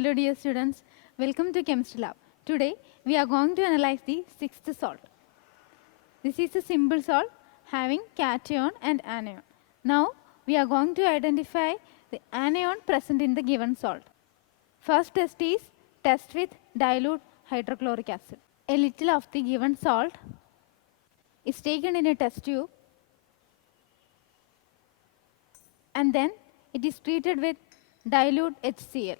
Hello dear students, welcome to Chemistry Lab. Today we are going to analyze the sixth salt. This is a simple salt having cation and anion. Now we are going to identify the anion present in the given salt. First test is test with dilute hydrochloric acid. A little of the given salt is taken in a test tube and then it is treated with dilute HCl.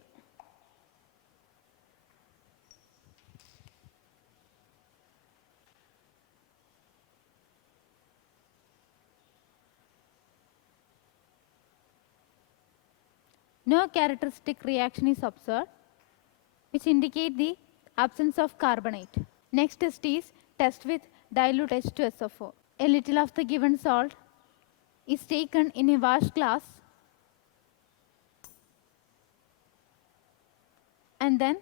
No characteristic reaction is observed, which indicate the absence of carbonate. Next test is test with dilute H2SO4. A little of the given salt is taken in a wash glass and then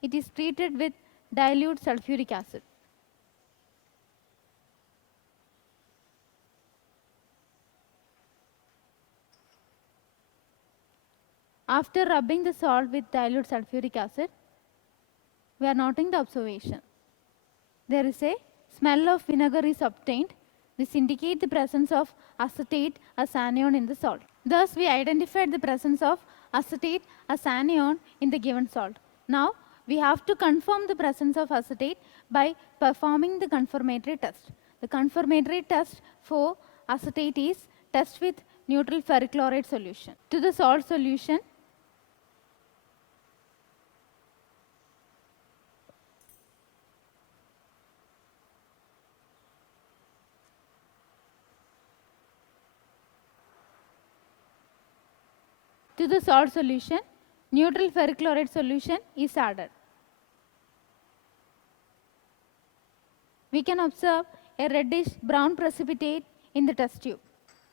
it is treated with dilute sulfuric acid. After rubbing the salt with dilute sulfuric acid, we are noting the observation. There is a smell of vinegar is obtained. This indicates the presence of acetate as anion in the salt. Thus, we identified the presence of acetate as anion in the given salt. Now, we have to confirm the presence of acetate by performing the confirmatory test. The confirmatory test for acetate is test with neutral ferric chloride solution. To the salt solution, neutral ferric chloride solution is added. We can observe a reddish brown precipitate in the test tube.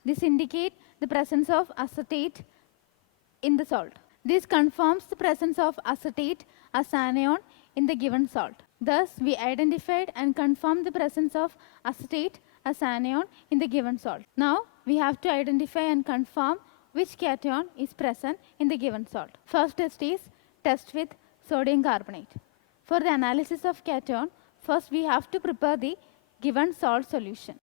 This indicates the presence of acetate in the salt. This confirms the presence of acetate as anion in the given salt. Thus, we identified and confirmed the presence of acetate as anion in the given salt. Now, we have to identify and confirm which cation is present in the given salt. First test is test with sodium carbonate. For the analysis of cation, first we have to prepare the given salt solution.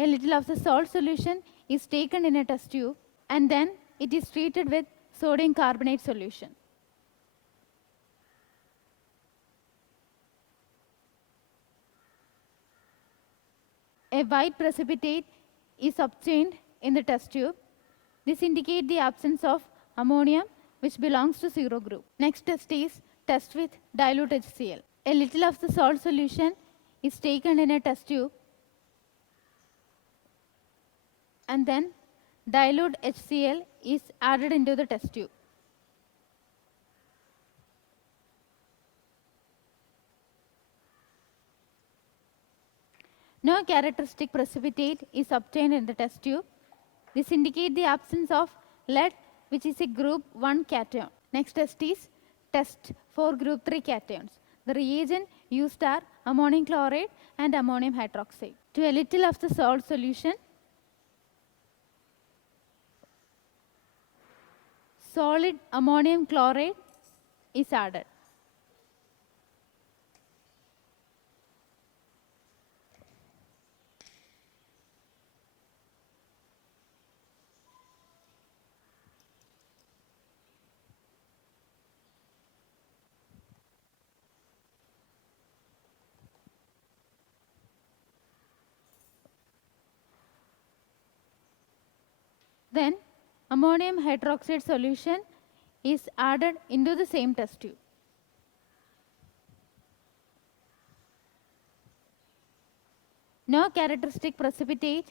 A little of the salt solution is taken in a test tube and then it is treated with sodium carbonate solution. A white precipitate is obtained in the test tube. This indicates the absence of ammonium, which belongs to zero group. Next test is test with dilute HCl. A little of the salt solution is taken in a test tube and then dilute HCl is added into the test tube. No characteristic precipitate is obtained in the test tube. This indicates the absence of lead, which is a group 1 cation. Next test is test for group 3 cations. The reagent used are ammonium chloride and ammonium hydroxide. To a little of the salt solution, solid ammonium chloride is added. Then ammonium hydroxide solution is added into the same test tube. No characteristic precipitate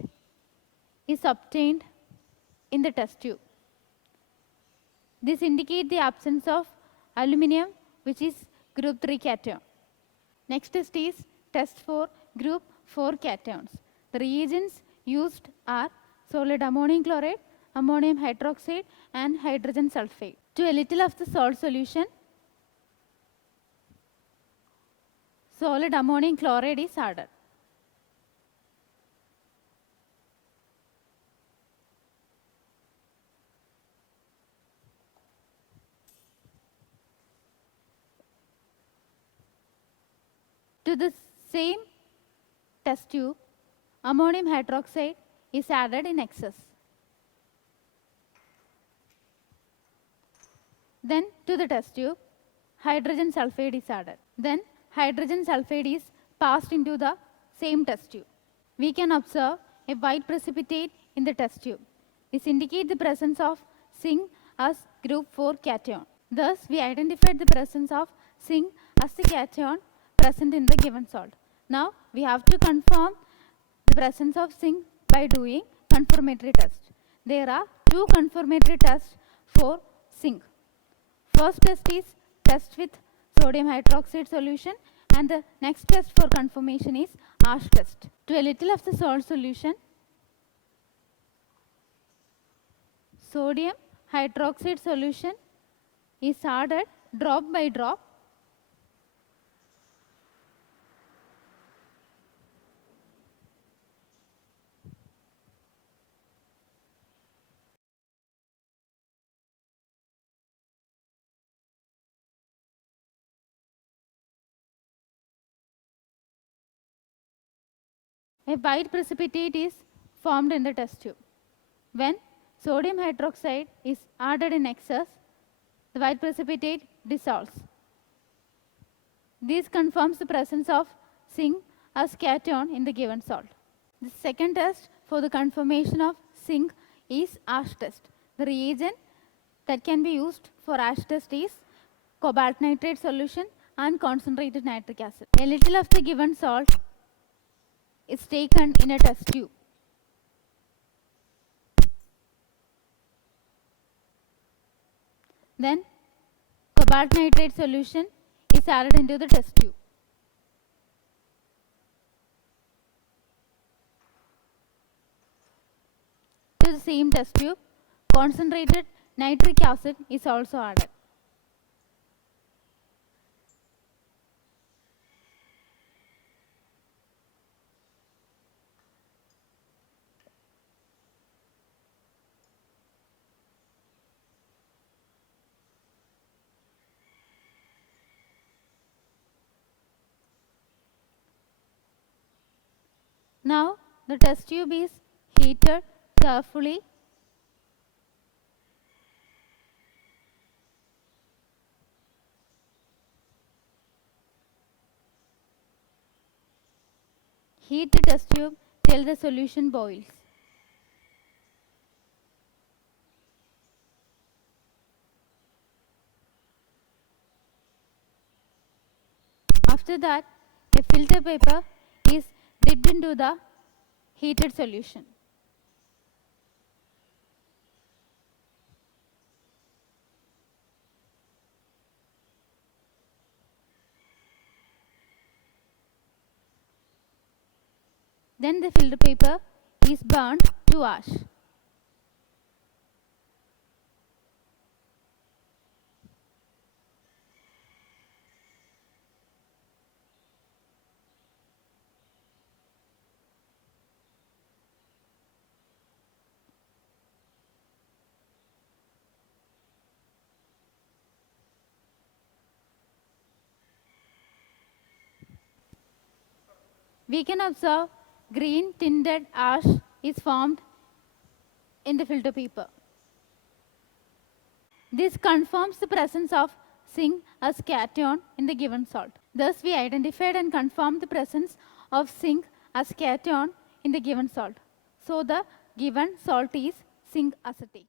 is obtained in the test tube. This indicates the absence of aluminum, which is group 3 cation. Next test is test for group 4 cations. The reagents used are solid ammonium chloride, ammonium hydroxide, and hydrogen sulfide. To a little of the salt solution, solid ammonium chloride is added. To the same test tube, ammonium hydroxide is added in excess. Then to the test tube, hydrogen sulfide is added. Then hydrogen sulfide is passed into the same test tube. We can observe a white precipitate in the test tube. This indicates the presence of zinc as group 4 cation. Thus, we identified the presence of zinc as the cation present in the given salt. Now, we have to confirm the presence of zinc by doing confirmatory test. There are two confirmatory tests for zinc. First test is test with sodium hydroxide solution, and the next test for confirmation is ash test. To a little of the salt solution, sodium hydroxide solution is added drop by drop. A white precipitate is formed in the test tube. When sodium hydroxide is added in excess, the white precipitate dissolves. This confirms the presence of zinc as cation in the given salt. The second test for the confirmation of zinc is ash test. The reagent that can be used for ash test is cobalt nitrate solution and concentrated nitric acid. A little of the given salt is taken in a test tube. Then cobalt nitrate solution is added into the test tube. To the same test tube, concentrated nitric acid is also added. Now the test tube is heated carefully. Heat the test tube till the solution boils. After that, a filter paper is dipped into the heated solution. Then the filter paper is burned to ash. We can observe green tinted ash is formed in the filter paper. This confirms the presence of zinc as cation in the given salt. Thus, we identified and confirmed the presence of zinc as cation in the given salt. So, the given salt is zinc acetate.